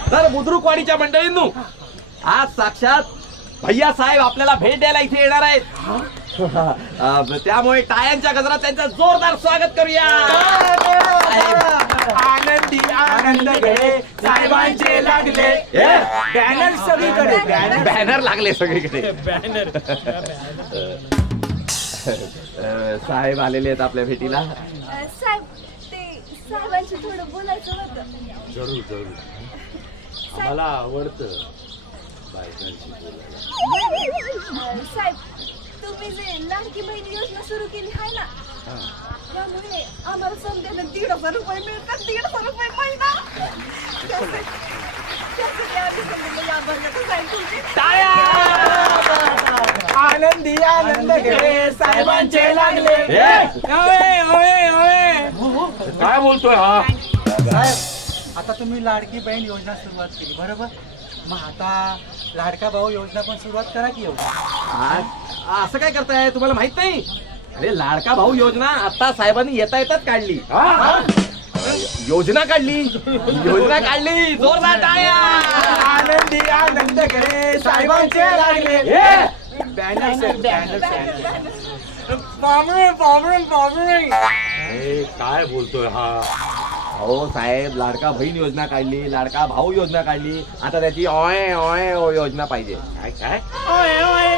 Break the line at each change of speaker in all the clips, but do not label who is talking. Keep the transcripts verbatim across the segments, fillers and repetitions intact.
तर बुद्रुकवाडीच्या मंडळींनो, आज साक्षात भैया साहेब आपल्याला भेट द्यायला इथे येणार आहेत. त्यामुळे टाळ्यांच्या गजरात त्यांचं जोरदार स्वागत करूया.
आनंदी आनंद घडे साहेबांचे लागले बॅनर सगळीकडे.
बॅनर लागले सगळीकडे.
बॅनर
साहेब आलेले आहेत आपल्या भेटीला.
साहेब ते साहेबांशी थोडं बोलायचं होतं.
जरूर जरूर आम्हाला आवडतं बायकांशी बोलायला.
साहेब तुम्ही जे लाडकी बहीण योजना सुरू केली आहे ना, त्यामुळे आम्हाला समजायला दीड हजार रुपये मिळतात. दीड हजार रुपये महिना. त्यासाठी- त्यासाठी आम्ही समजायला आभार व्यक्त साहेब तुमचे.
आनंदी आनंद घडे साहेबांचे लागले. ओए ओए ओए
काय बोलतोय हा?
साहेब आता तुम्ही लाडकी बहीण योजना सुरुवात केली बरोबर, मग आता लाडका भाऊ योजना पण सुरुवात करा की. योजना
आ- असं काय करताय, तुम्हाला माहित नाही? अरे लाडका भाऊ योजना आता साहेबांनी येता येतात काढली. योजना काढली योजना काढली जोरदार टाळ्या.
आनंदी आनंद घडे साहेबांचे लागले. बॅनर सर बॅनर बाबरे बाबरे बाबरे.
अरे काय बोलतोय हा?
हो साहेब, लाडका बहीण योजना काढली, लाडका भाऊ योजना काढली, आता त्याची ओय ओय योजना पाहिजे.
काय काय
ओए ओए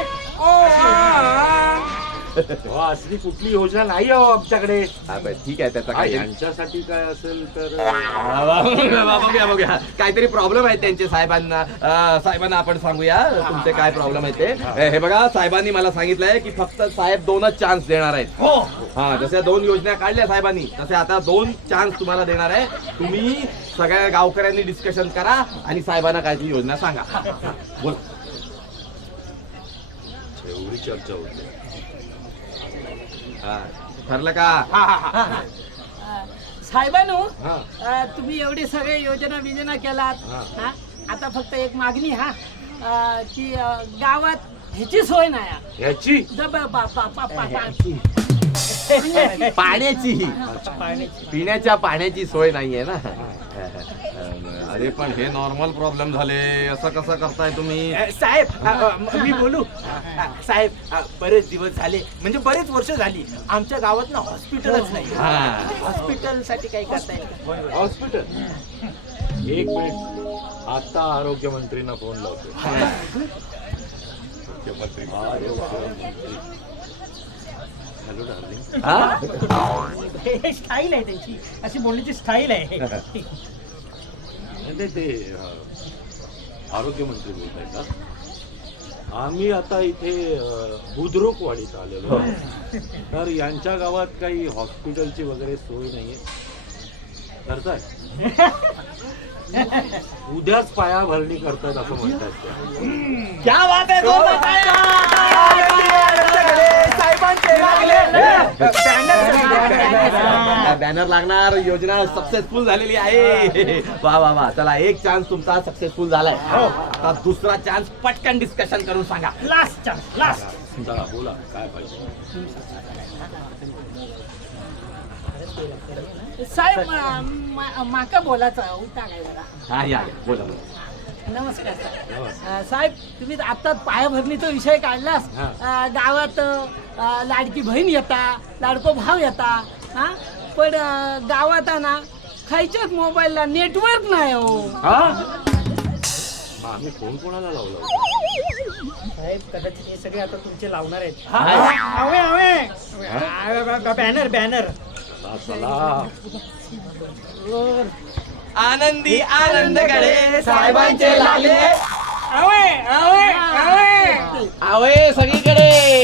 हो, असली कुठली योजना नाही हो आमच्याकडे.
हा, बरं, ठीक आहे, त्याचा
हा,
काय
यांच्यासाठी काय असेल तर
बघूया बघूया काहीतरी प्रॉब्लेम आहेत त्यांचे. साहेबांना अं, साहेबांना आपण सांगूया तुमचे काय प्रॉब्लेम आहे ते. हे बघा, साहेबांनी मला सांगितलंय की फक्त साहेब दोनच चान्स देणार आहेत. हा, जशा दोन योजना काढल्या साहेबांनी, तसे आता दोन चान्स तुम्हाला देणार आहे. तुम्ही सगळ्या गावकऱ्यांनी डिस्कशन करा आणि साहेबांना काय ती योजना सांगा. बोल.
एवढी चर्चा होते.
हा, ठरलं का?
साहेबांनो,
हा.
अ, तुम्ही एवढे सगळे योजना विजना केलात.
हा.
हा? आता फक्त एक मागणी हा अ, की अ, गावात ह्याची सोय नाही हा.
ह्याची
जब- बा- बा- बा- बा- बा-
पाण्याची पिण्याच्या पाण्याची सोय नाहीये ना. अरे पण हे नॉर्मल प्रॉब्लेम झाले, असं कसं करताय तुम्ही?
साहेब अ, अ, मी बोलू. अ, साहेब अ, बरेच दिवस झाले, म्हणजे बरेच वर्ष झाली आमच्या गावात ना हॉस्पिटलच नाही.
हा.
हॉस्पिटल साठी काही करता येईल का?
हॉस्पिटल. एक मिनिट, आता आरोग्यमंत्रींना फोन लावतो. मुख्यमंत्री हॅलो डार्लिंग.
हा?
हे स्टाईल आहे त्यांची, अशी बोलण्याची स्टाईल आहे.
म्हणजे ते अं, आरोग्यमंत्री बोलत आहे का? आम्ही आता इथे अं, बुद्रुकवाडीत आलेलो आहे. तर यांच्या गावात काही हॉस्पिटलची वगैरे सोय नाहीये. करताय उद्याच पायाभरणी करतायत असं म्हणतात ते.
क्या बात आहे, जोरदार टाळ्या.
साहेबांचे लागले.
बॅनर लागणार. योजना सक्सेसफुल झालेली आहे. वा वा वा, चला एक चान्स तुमचा सक्सेसफुल झालाय. आता दुसरा चान्स पटकन डिस्कशन करून सांगा.
Last chance, last.
चला बोला काय पाहिजे.
साहेब अ, मा- माका बोलायचं उलटा काय जरा.
हा, या या, बोला बोला.
नमस्कार साहेब. अ, साहेब तुम्ही आता पायाभरणीचा विषय काढलास.
हा.
अ, गावात अ, लाडकी बहीण येता, लाडको भाव येता. हा, पण अ, गावात आहे ना खायच्याच मोबाईलला नेटवर्क नाही हो.
हा मग आम्ही फोन कोणाला लावला होता?
साहेब कदाचित हे सगळे आता तुमचे लावणार आहेत.
हवे हवे बॅनर बॅनर.
चला, चला.
आनंदी आनंद गडे साहेबांचे लागले.
हवे हवे हवे.
आवय सगळीकडे.